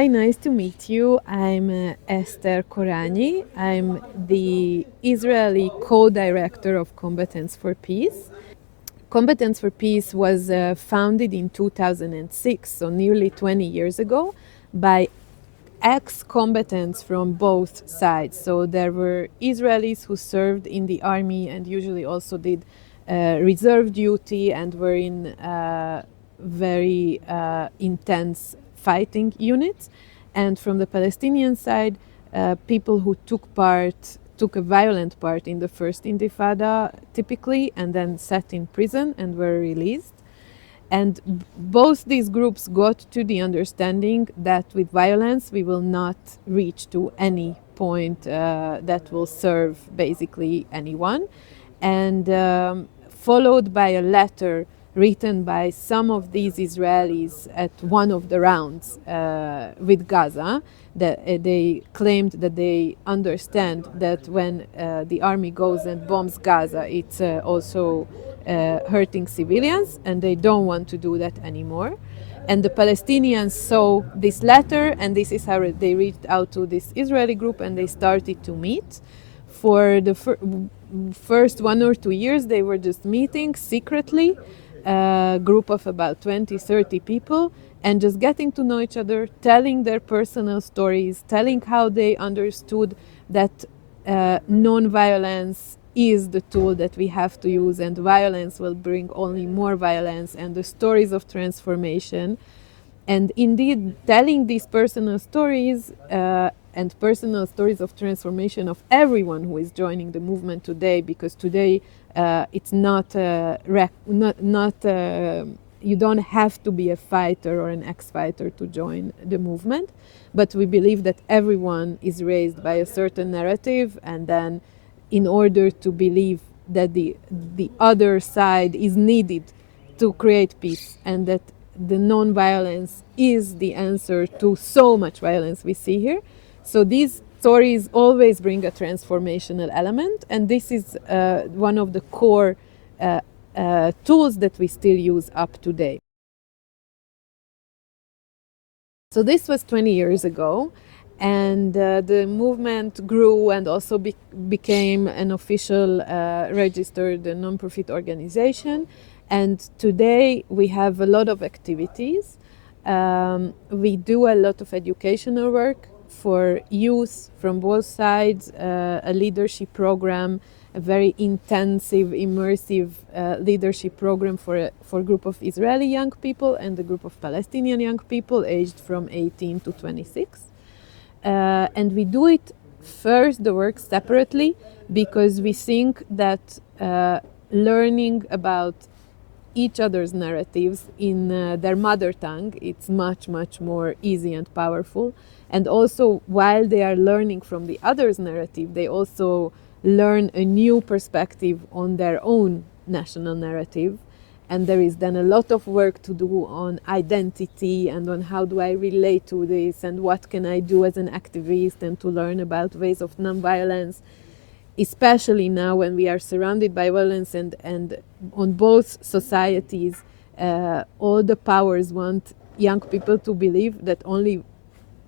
Hi, nice to meet you. I'm Eszter Koranyi. I'm the Israeli co-director of Combatants for Peace. Combatants for Peace was founded in 2006, so nearly 20 years ago, by ex-combatants from both sides. So there were Israelis who served in the army and usually also did reserve duty and were in very intense fighting units. And from the Palestinian side, people who took a violent part in the first Intifada typically, and then sat in prison and were released. And both these groups got to the understanding that with violence we will not reach to any point that will serve basically anyone. And followed by a letter written by some of these Israelis at one of the rounds with Gaza, that they claimed that they understand that when the army goes and bombs Gaza, it's also hurting civilians, and they don't want to do that anymore. And the Palestinians saw this letter, and this is how they reached out to this Israeli group, and they started to meet. For the first 1 or 2 years, they were just meeting secretly, a group of about 20, 30 people, and just getting to know each other, telling their personal stories, telling how they understood that non-violence is the tool that we have to use, and violence will bring only more violence, and the stories of transformation. And indeed, telling these personal stories and personal stories of transformation of everyone who is joining the movement today, because today it's not you don't have to be a fighter or an ex-fighter to join the movement, but we believe that everyone is raised by a certain narrative, and then in order to believe that the other side is needed to create peace, and that the non-violence is the answer to so much violence we see here. So these stories always bring a transformational element, and this is one of the core tools that we still use up today. So this was 20 years ago, and the movement grew and also became an official registered non-profit organization. And today we have a lot of activities. We do a lot of educational work for youth from both sides, a leadership program, a very intensive, immersive leadership program for a group of Israeli young people and a group of Palestinian young people aged from 18 to 26. And we do it first, the work separately, because we think that learning about each other's narratives in their mother tongue, it's much, much more easy and powerful. And also, while they are learning from the other's narrative, they also learn a new perspective on their own national narrative. And there is then a lot of work to do on identity and on how do I relate to this and what can I do as an activist, and to learn about ways of nonviolence, especially now when we are surrounded by violence, and on both societies, all the powers want young people to believe that only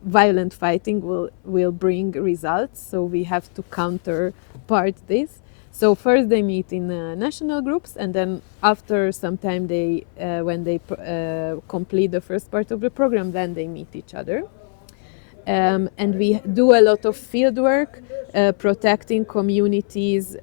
violent fighting will bring results. So we have to counterpart this. So first they meet in national groups, and then after some time, when they complete the first part of the program, then they meet each other. And we do a lot of field work protecting communities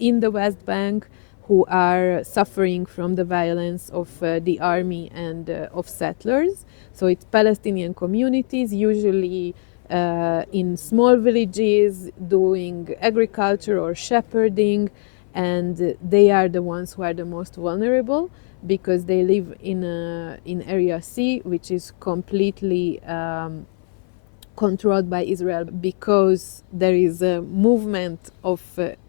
in the West Bank who are suffering from the violence of the army and of settlers. So it's Palestinian communities, usually in small villages, doing agriculture or shepherding, and they are the ones who are the most vulnerable because they live in Area C, which is completely controlled by Israel, because there is a movement of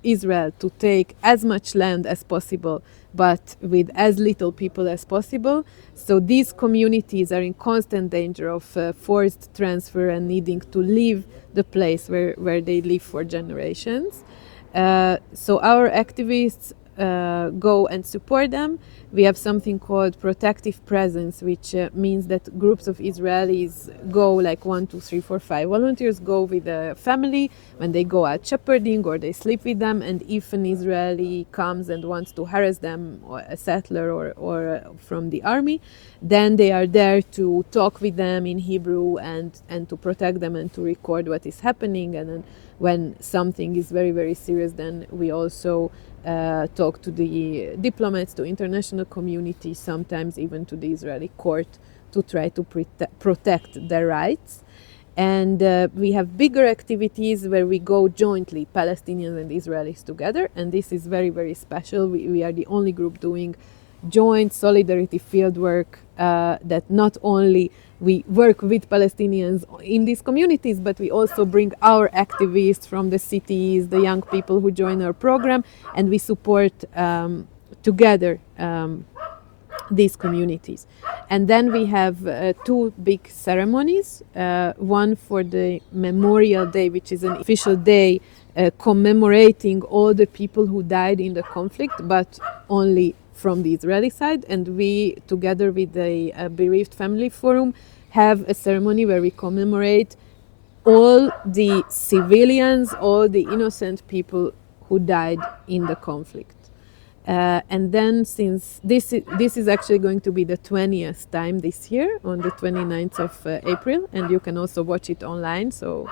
Israel to take as much land as possible, but with as little people as possible. So these communities are in constant danger of forced transfer and needing to leave the place where they live for generations. So our activists go and support them. We have something called protective presence, which means that groups of Israelis go, like 1, 2, 3, 4, 5 volunteers go with the family when they go out shepherding or they sleep with them. And if an Israeli comes and wants to harass them, or a settler or from the army, then they are there to talk with them in Hebrew and to protect them and to record what is happening. And then when something is very, very serious, then we also talk to the diplomats, to international community, sometimes even to the Israeli court, to try to protect their rights. And we have bigger activities where we go jointly, Palestinians and Israelis together, and this is very, very special. We are the only group doing joint solidarity fieldwork, that not only we work with Palestinians in these communities, but we also bring our activists from the cities, the young people who join our program, and we support together these communities. And then we have 2 big ceremonies, one for the Memorial Day, which is an official day commemorating all the people who died in the conflict, but only from the Israeli side. And we, together with the Bereaved Family Forum, have a ceremony where we commemorate all the civilians, all the innocent people who died in the conflict. And then, since this is actually going to be the 20th time this year, on the 29th of April, and you can also watch it online, so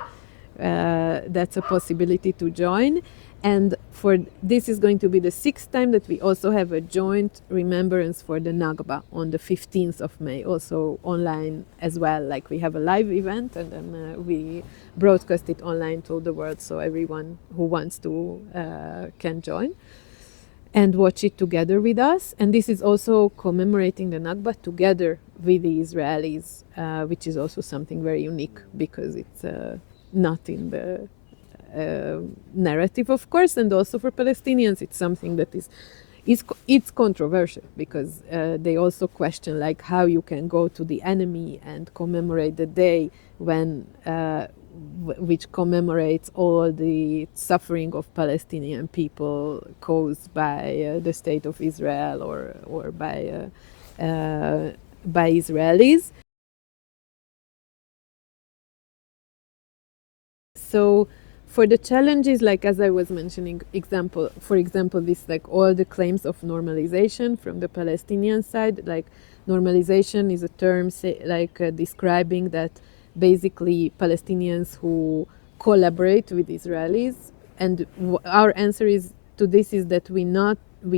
that's a possibility to join. And for this is going to be the 6th time that we also have a joint remembrance for the Nakba on the 15th of May, also online as well. Like, we have a live event, and then we broadcast it online to the world, so everyone who wants to can join and watch it together with us. And this is also commemorating the Nakba together with the Israelis, which is also something very unique, because it's not in the narrative, of course. And also for Palestinians, it's something that it's controversial, because they also question, like, how you can go to the enemy and commemorate the day when which commemorates all the suffering of Palestinian people caused by the state of Israel or by Israelis. So for the challenges, like as I was mentioning, for example, this, like, all the claims of normalization from the Palestinian side, like, normalization is a term describing that basically Palestinians who collaborate with Israelis, and our answer to this is that we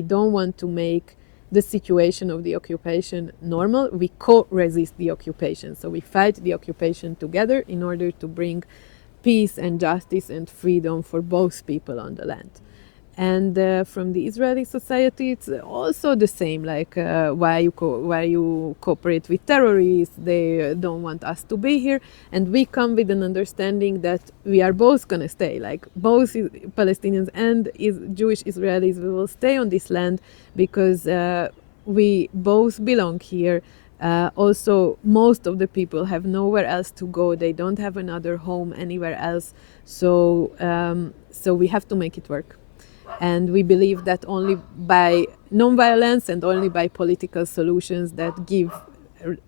don't want to make the situation of the occupation normal. We co-resist the occupation, so we fight the occupation together in order to bring peace and justice and freedom for both people on the land. And from the Israeli society, it's also the same. Like, why you cooperate with terrorists? They don't want us to be here. And we come with an understanding that we are both going to stay. Like, both Palestinians and Jewish Israelis, we will stay on this land because we both belong here. Also, most of the people have nowhere else to go. They don't have another home anywhere else. So we have to make it work. And we believe that only by nonviolence and only by political solutions that give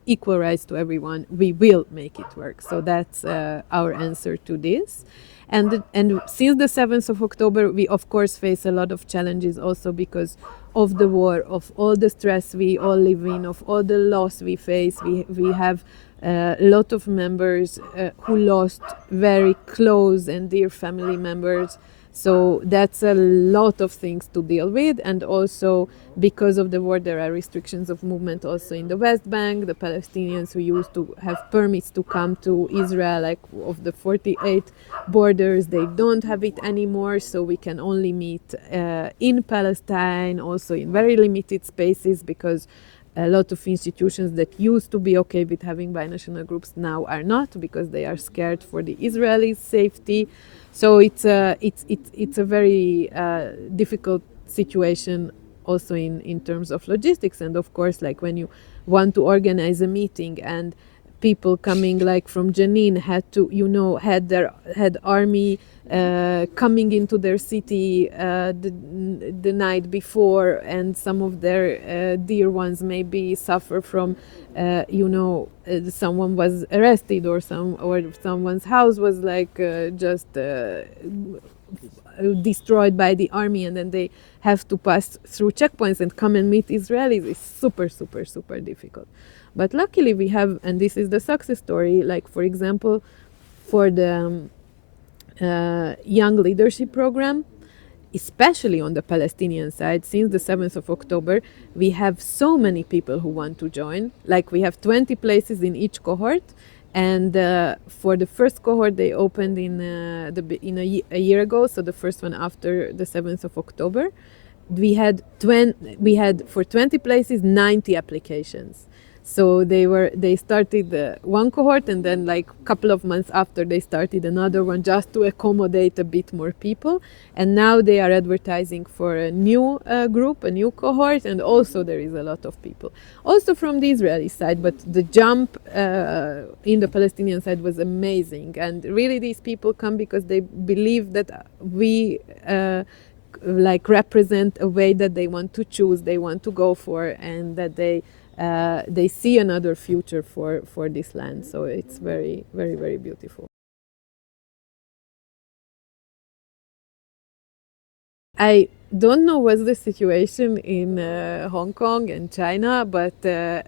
equal rights to everyone, we will make it work. So that's our answer to this. And since the 7th of October, we of course face a lot of challenges also because of the war, of all the stress we all live in, of all the loss we face. We have a lot of members who lost very close and dear family members. So that's a lot of things to deal with. And also because of the war, there are restrictions of movement also in the West Bank. The Palestinians who used to have permits to come to Israel, like of the 48 borders, they don't have it anymore. So we can only meet in Palestine, also in very limited spaces, because a lot of institutions that used to be okay with having binational groups now are not, because they are scared for the Israelis' safety. So it's a very difficult situation also in terms of logistics. And of course, like when you want to organize a meeting and people coming like from Jenin had army coming into their city the night before, and some of their dear ones maybe suffer from someone was arrested, or someone's house was just destroyed by the army, and then they have to pass through checkpoints and come and meet Israelis. It's super, super, super difficult. But luckily we have, and this is the success story, like for example, for the young leadership program, especially on the Palestinian side, since the 7th of October, we have so many people who want to join. Like we have 20 places in each cohort. And for the first cohort, they opened a year ago, so the first one after the 7th of October. We had for 20 places 90 applications. So they started one cohort, and then like a couple of months after they started another one, just to accommodate a bit more people. And now they are advertising for a new group, a new cohort, and also there is a lot of people. Also from the Israeli side, but the jump in the Palestinian side was amazing. And really these people come because they believe that we represent a way that they want to choose, they want to go for, and that they see another future for this land. So it's very, very, very beautiful. I don't know what's the situation in Hong Kong and China, but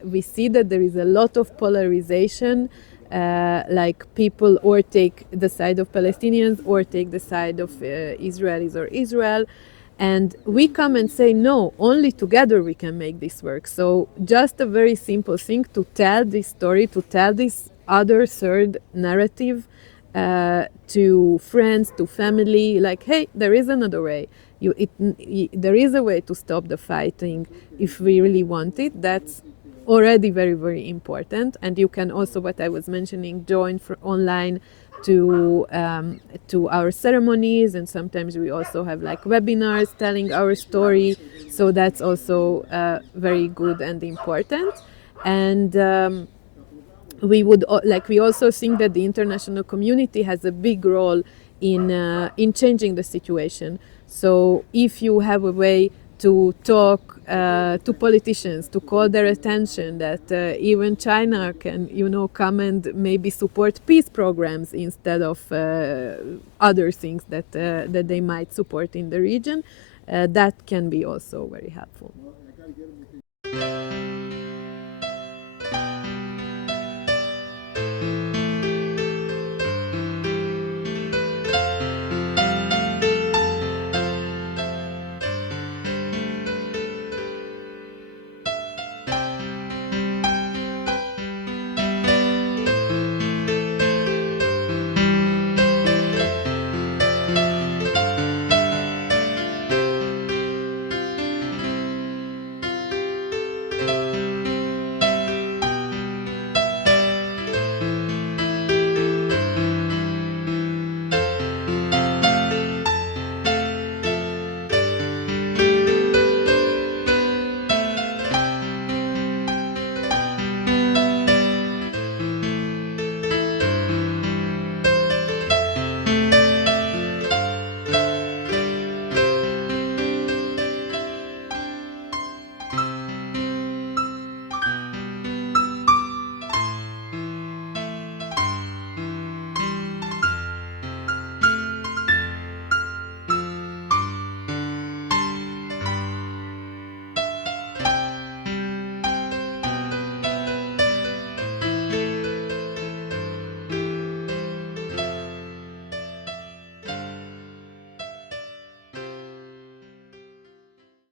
we see that there is a lot of polarization, like people or take the side of Palestinians or take the side of Israelis or Israel. And we come and say, no, only together we can make this work. So just a very simple thing, to tell this story, to tell this other third narrative to friends, to family, like, hey, there is another way. There is a way to stop the fighting if we really want it. That's already very, very important. And you can also, what I was mentioning, join online to our ceremonies, and sometimes we also have like webinars telling our story. So that's also very good and important. And we also think that the international community has a big role in changing the situation. So if you have a way to talk to politicians, to call their attention that even China can, come and maybe support peace programs instead of other things that they might support in the region, that can be also very helpful.